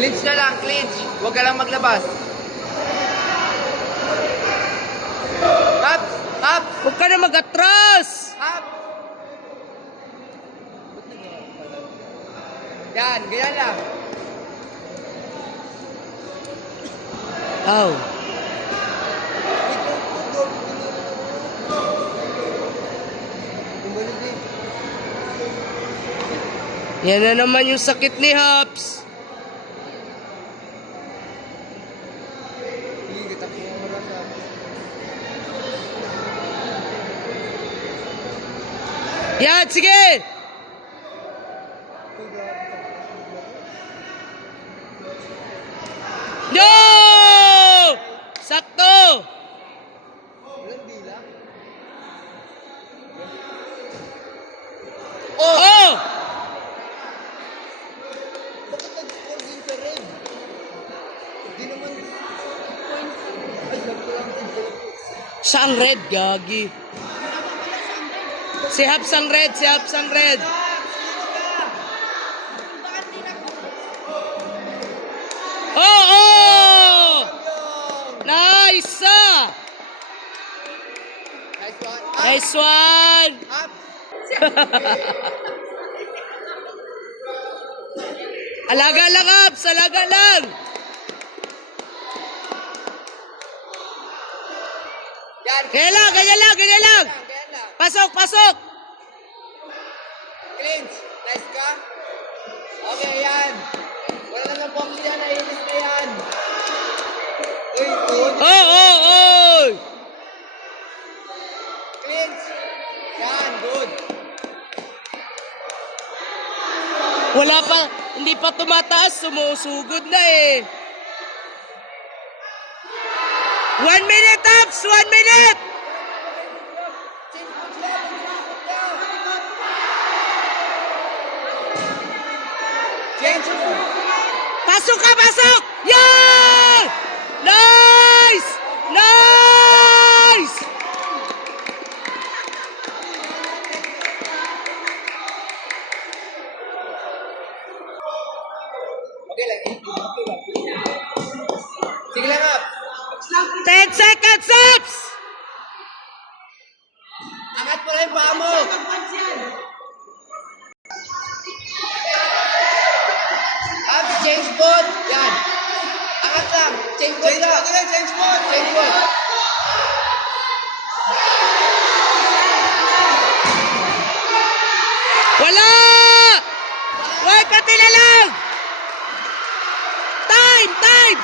Clinch na lang, clinch. Huwag ka lang maglabas. Up! Up! Huwag ka na mag-atras! Up! Yan, ganyan lang. Ow. Yan na naman yung sakit ni Hops. Yan, sige! No! Sakto! Oh! Bakit nag-score sa red? Hindi naman... Ay, sakto lang din sa red. Saan red, gagi? Si Hops ang red, si Hops ang red. Oh, oh! Nice! Nice one. Up! Nice one! Up! Alaga lang, Hops! Alaga lang! Yan. Ganyan lang, ganyan lang, ganyan lang! Ganyan lang. Pasok, pasok! Clinch. Nice ka? Okay, yan. Wala naman box yan. Naiinis na yan. Uy, good. Oh, oh, oh! Clinch. Yan, good. Wala pa, hindi pa tumataas, sumusugod na eh. 1 minute, Hops! 1 minute! Change it. Pasok ka, pasok! Yeah! Nice! Nice! Okay lang. Sige lang, up. 10 seconds, Hops! Angat mo lang yung paa mo. Up, change foot. Yan. Angat lang. Change foot lang. Change foot. Change foot. Wala! Wait, pati na lang! Time! Time!